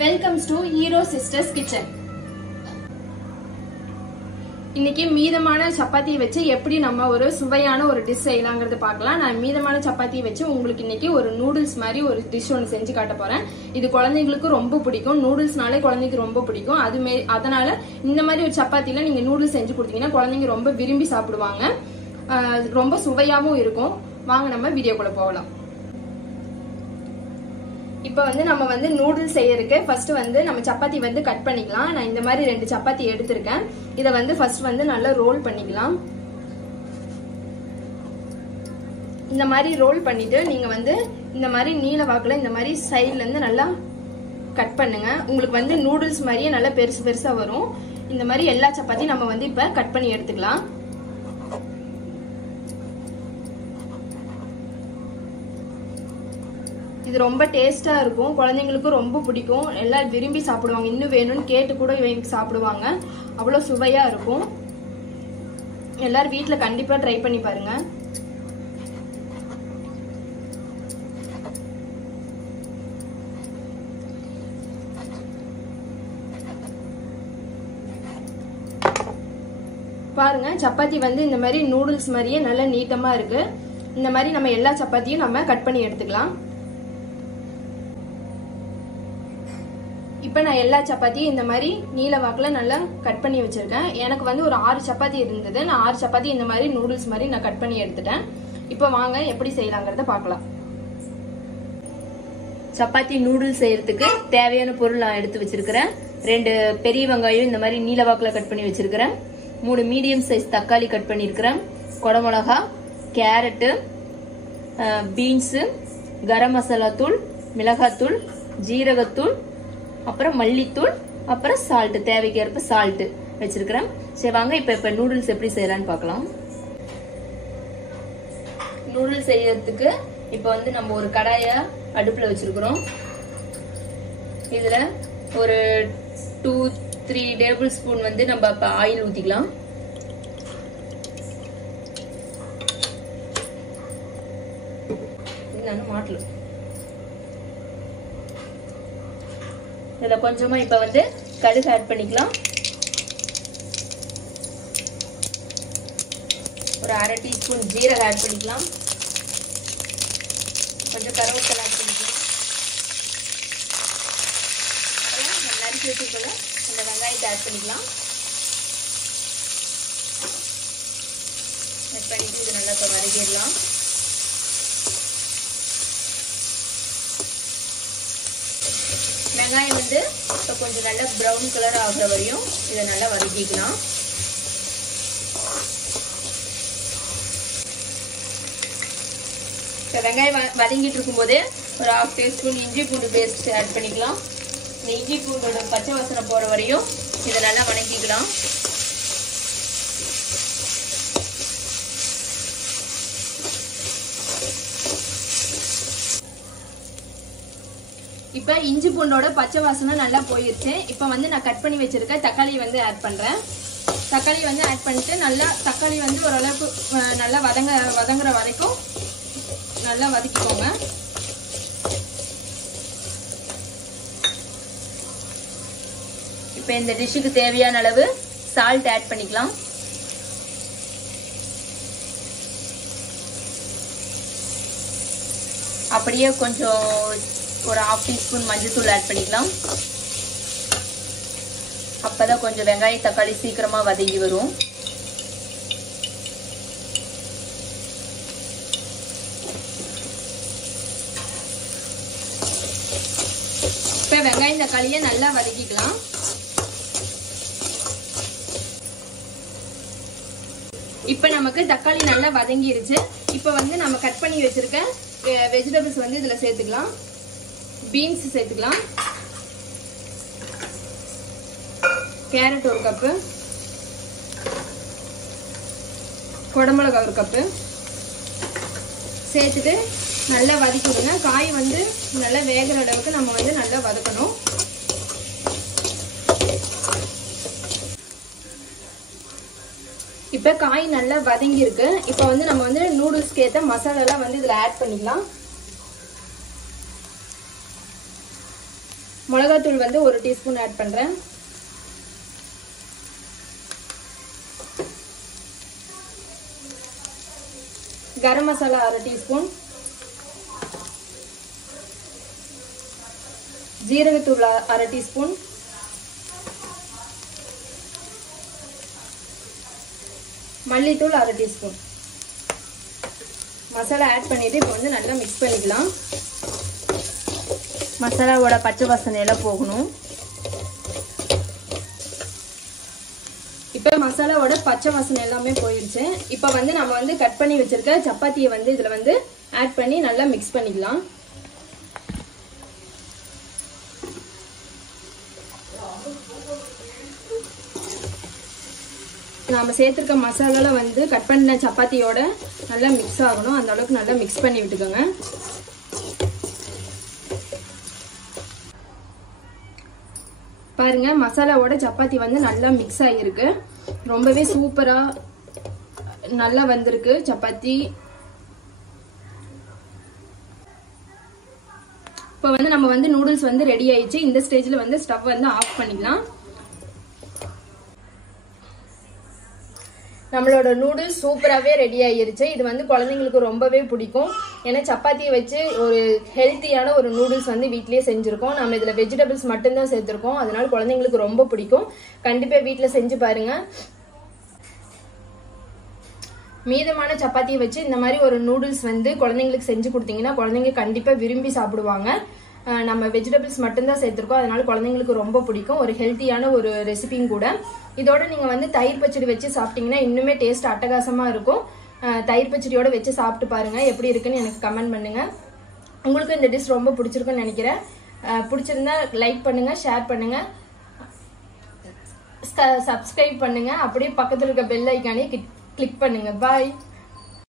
Welcomes to Hero Sisters Kitchen. இன்னைக்கு மீதமான சப்பாத்தி வச்சு எப்படி நம்ம ஒரு சுவையான ஒரு டிஷ் செய்யலாம்ங்கறத பார்க்கலாம். நான் மீதமான சப்பாத்தி வச்சு உங்களுக்கு இன்னைக்கு ஒரு நூடுல்ஸ் மாதிரி ஒரு டிஷ் ஒன்னு செஞ்சு காட்ட போறேன். இது குழந்தைகளுக்கு ரொம்ப பிடிக்கும். நூடுல்ஸ்னாலே குழந்தைக்கு ரொம்ப பிடிக்கும். அதனால இந்த மாதிரி ஒரு சப்பாத்தில நீங்க நூடுல்ஸ் செஞ்சு கொடுத்தீங்கன்னா குழந்தைங்க ரொம்ப விரும்பி சாப்பிடுவாங்க. ரொம்ப சுவையாவும் இருக்கும். வாங்க நம்ம வீடியோக்குள்ள போகலாம். இப்போ நம்ம நூடுல்ஸ் செய்யறதுக்கு ஃபர்ஸ்ட் நம்ம சப்பாத்தி கட் பண்ணிக்கலாம். நான் இந்த மாதிரி 2 சப்பாத்தி எடுத்துர்க்கேன். இத ஃபர்ஸ்ட் நல்லா ரோல் பண்ணிக்கலாம். இந்த மாதிரி ரோல் பண்ணிட்டு நீங்க இந்த மாதிரி நீல வாக்குல இந்த மாதிரி சைடுல இருந்து நல்லா கட் பண்ணுங்க. உங்களுக்கு நூடுல்ஸ் மாதிரியே நல்லா பெருசு பெருசா வரும். இந்த மாதிரி எல்லா சப்பாத்தியும் நம்ம இப்ப கட் பண்ணி எடுத்துக்கலாம். இது ரொம்ப டேஸ்டா இருக்கும். குழந்தைகளுக்கு ரொம்ப பிடிக்கும். எல்லாரும் விரும்பி சாப்பிடுவாங்க. இன்னும் வேணும்னு கேட்டு கூட இவங்க சாப்பிடுவாங்க. அவ்வளவு சுவையா இருக்கும். எல்லாரும் வீட்ல கண்டிப்பா ட்ரை பண்ணி பாருங்க. பாருங்க சப்பாத்தி இந்த மாதிரி நூடுல்ஸ் மாதிரியே நல்ல நீட்டமா இருக்கு. இந்த மாதிரி நம்ம எல்லா சப்பாத்தியும் நம்ம கட் பண்ணி எடுத்துக்கலாம். இப்ப நான் எல்லா சப்பாத்தியும் இந்த மாதிரி நீல வாக்குல நல்லா கட் பண்ணி வச்சிருக்கேன். எனக்கு ஒரு 6 சப்பாத்தி இருந்தது. நான் 6 சப்பாத்தி இந்த மாதிரி நூடுல்ஸ் மாதிரி நான் கட் பண்ணி எடுத்துட்டேன். இப்ப வாங்க எப்படி செய்யலாம்ங்கறத பார்க்கலாம். சப்பாத்தி நூடுல்ஸ் செய்யறதுக்கு தேவையான பொருள் நான் எடுத்து வச்சிருக்கிறேன். 2 பெரிய வெங்காயம் இந்த மாதிரி நீல வாக்குல கட் பண்ணி வச்சிருக்கிறேன். 3 மீடியம் சைஸ் தக்காளி கட் பண்ணிருக்கிறேன். குடமிளகா, கேரட், பீன்ஸ், கரம் மசாலா தூள், மிளகாத்தூள், ஜீரகத்தூள், அப்புறம் மல்லித்தூள், அப்புறம் சால்ட், தேவைக்கேற்ப சால்ட் வச்சிருக்கிறேன். சரி வாங்க இப்ப நூடுல்ஸ் எப்படி செய்யலாம்னு பார்க்கலாம். நூடுல்ஸ் செய்யறதுக்கு இப்ப நம்ம ஒரு கடாய அடுப்புல வச்சிருக்கிறோம். இதுல ஒரு 2-3 டேபிள் ஸ்பூன் நம்ம இப்ப ஆயில் ஊத்திக்கலாம். மாட்டல இதுல கொஞ்சமா இப்ப கடுகு ஆட் பண்ணிக்கலாம். ஒரு 1/2 டீஸ்பூன் ஜீரகம் ஆட் பண்ணிக்கலாம். கொஞ்சம் கருவேப்பிலை ஆட் பண்ணிக்கலாம். நறுக்கி வச்சுக்கல இந்த வெங்காயத்தை ஆட் பண்ணிக்கலாம். ஆட் பண்ணிட்டு இது நல்லா வதக்கிடலாம். வெங்காயம் இப்ப கொஞ்சம் நல்லா பிரவுன் கலர் ஆகுற வரையும் இதை நல்லா வதக்கிக்கலாம். வெங்காயம் வதங்கிட்டு இருக்கும் போதே ஒரு 1/2 டீஸ்பூன் இஞ்சி பூண்டு பேஸ்ட் ஆட் பண்ணிக்கலாம். இந்த இஞ்சி பூண்டோட பச்சை வாசனை போற வரையும் இதை நல்லா வதக்கிக்கலாம். இப்ப இஞ்சி பூண்டோட பச்சை வாசனை நல்லா போயிருச்சு. இப்ப நான் கட் பண்ணி வச்சிருக்க தக்காளி ஆட் பண்றேன். தக்காளி ஆட் பண்ணிட்டு நல்லா தக்காளி ஓரளவுக்கு நல்லா வதங்குற வரைக்கும் நல்லா வதக்கிக்கோங்க. இப்ப இந்த டிஷ்ஷுக்கு தேவையான அளவு சால்ட் ஆட் பண்ணிக்கலாம். அப்படியே கொஞ்சம் ஒரு 1/2 டீஸ்பூன் மஞ்சள்தூள் ஆட் பண்ணிக்கலாம். அப்பதான் கொஞ்சம் வெங்காயம் தக்காளி சீக்கிரமா வதங்கி வரும். இப்ப வெங்காயம் தக்காளியை நல்லா வதக்கிக்கலாம். இப்ப நமக்கு தக்காளி நல்லா வதங்கிருச்சு. இப்ப நம்ம கட் பண்ணி வச்சிருக்க வெஜிடபிள்ஸ் இதுல சேர்த்துக்கலாம். பீன்ஸ் சேர்த்துக்கலாம். கேரட் 1 கப்பு, குடமிளகாய் 1 கப்பு சேர்த்துட்டு நல்லா வதக்கிடுங்க. காய் நல்லா வேகிற அளவுக்கு நம்ம நல்லா வதக்கணும். இப்ப காய் நல்லா வதங்கி இருக்கு. இப்ப நம்ம நூடுல்ஸ்க்கு ஏத்த மசாலா எல்லாம் இதுல ஆட் பண்ணிக்கலாம். மிளகாத்தூள் வந்து 1 டீஸ்பூன் ஆட் பண்றேன். கரம் மசாலா 1/2 டீஸ்பூன். ஜீரகத்தூள் 1/2 டீஸ்பூன். மல்லித்தூள் 1/2 டீஸ்பூன். மசாலா ஆட் பண்ணிட்டு இப்போ வந்து நல்லா மிக்ஸ் பண்ணிக்கலாம். மசாலாவோட பச்சை வாசனை எல்லாம் போகணும். இப்போ மசாலாவோட பச்சை வாசனை எல்லாமே போயிடுச்சு. இப்போ வந்து நம்ம வந்து கட் பண்ணி வச்சிருக்க சப்பாத்தியை வந்து இதுல வந்து ஆட் பண்ணி நல்லா மிக்ஸ் பண்ணிக்கலாம். நாம சேர்த்துருக்க மசாலால வந்து கட் பண்ண சப்பாத்தியோட நல்லா மிக்ஸ் ஆகணும். அந்த அளவுக்கு நல்லா மிக்ஸ் பண்ணி விட்டுக்கோங்க. பாருங்க மசாலாவோட சப்பாத்தி வந்து நல்லா மிக்ஸ் ஆகிருக்கு. ரொம்பவே சூப்பரா நல்லா வந்திருக்கு சப்பாத்தி. இப்போ வந்து நம்ம வந்து நூடுல்ஸ் வந்து ரெடி ஆயிடுச்சு. இந்த ஸ்டேஜ்ல வந்து ஸ்டவ் வந்து ஆஃப் பண்ணிக்கலாம். நம்மளோட நூடுல்ஸ் சூப்பராகவே ரெடி ஆகிருச்சு. இது வந்து குழந்தைங்களுக்கு ரொம்பவே பிடிக்கும். ஏன்னா சப்பாத்தியை வச்சு ஒரு ஹெல்த்தியான ஒரு நூடுல்ஸ் வந்து வீட்லயே செஞ்சுருக்கோம். நம்ம இதில் வெஜிடபிள்ஸ் மட்டும்தான் சேர்த்துருக்கோம். அதனால குழந்தைங்களுக்கு ரொம்ப பிடிக்கும். கண்டிப்பாக வீட்டில் செஞ்சு பாருங்க. மீதமான சப்பாத்தியை வச்சு இந்த மாதிரி ஒரு நூடுல்ஸ் வந்து குழந்தைங்களுக்கு செஞ்சு கொடுத்தீங்கன்னா குழந்தைங்க கண்டிப்பாக விரும்பி சாப்பிடுவாங்க. நம்ம வெஜிடபிள்ஸ் மட்டும்தான் சேர்த்துருக்கோம். அதனால குழந்தைங்களுக்கு ரொம்ப பிடிக்கும். ஒரு ஹெல்த்தியான ஒரு ரெசிபியும் கூட. இதோட நீங்க வந்து தயிர் பச்சடி வச்சு சாப்பிட்டீங்கன்னா இன்னுமே டேஸ்ட் அட்டகாசமா இருக்கும். தயிர் பச்சடியோட வச்சு சாப்பிட்டு பாருங்க எப்படி இருக்குன்னு எனக்கு கமெண்ட் பண்ணுங்க. உங்களுக்கு இந்த டிஷ் ரொம்ப பிடிச்சிருக்குன்னு நினைக்கிறேன். பிடிச்சிருந்தா லைக் பண்ணுங்க, ஷேர் பண்ணுங்க, சப்ஸ்கிரைப் பண்ணுங்க. அப்படியே பக்கத்துல இருக்க பெல் ஐக்கானே கிளிக் பண்ணுங்க. பாய்.